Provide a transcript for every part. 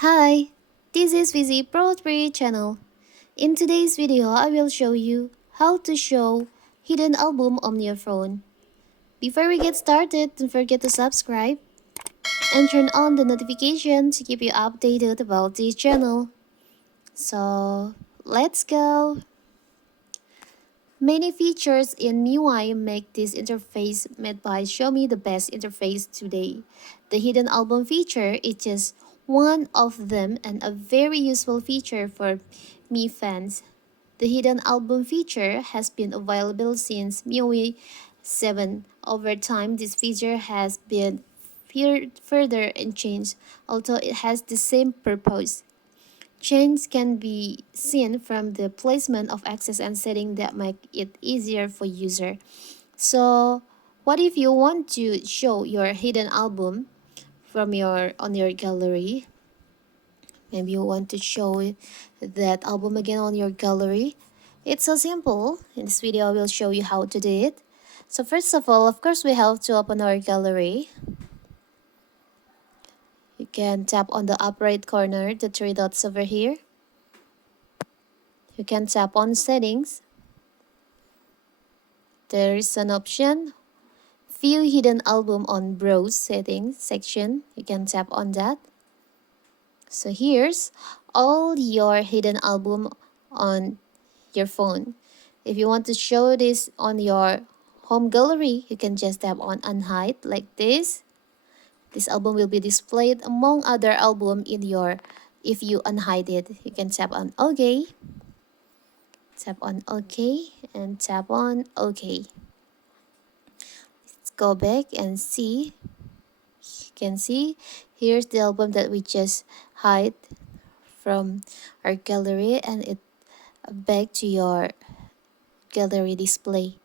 Hi, this is Vizi Pro 3 channel. In today's video, I will show you how to show hidden album on your phone. Before we get started, don't forget to subscribe and turn on the notification to keep you updated about this channel. So, let's go! Many features in MIUI make this interface made by Xiaomi the best interface today. The hidden album feature is just one of them and a very useful feature for Mi fans. The hidden album feature has been available since MIUI 7. Over time, this feature has been further and changed, although it has the same purpose. Change can be seen from the placement of access and setting that make it easier for user. So, what if you want to show your hidden album from your gallery? Maybe you want to show that album again on your gallery. It's so simple. In this video, I will show you how to do it. So first of all, of course, we have to open our gallery. You can tap on the upper right corner, the three dots over here. You can tap on settings. There is an option, view hidden album on browse settings section. You can tap on that. So here's all your hidden album on your phone. If you want to show this on your home gallery, you can just tap on unhide like this. This album will be displayed among other album in your, if you unhide it. You can tap on OK. Tap on OK and tap on OK. Let's go back and see. You can see here's the album that we just hide from our gallery and it back to your gallery display.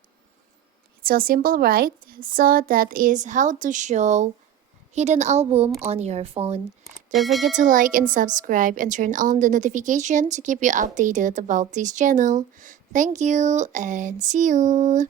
It's so simple, right? So that is how to show hidden album on your phone. Don't forget to like and subscribe and turn on the notification to keep you updated about this channel. Thank you and see you!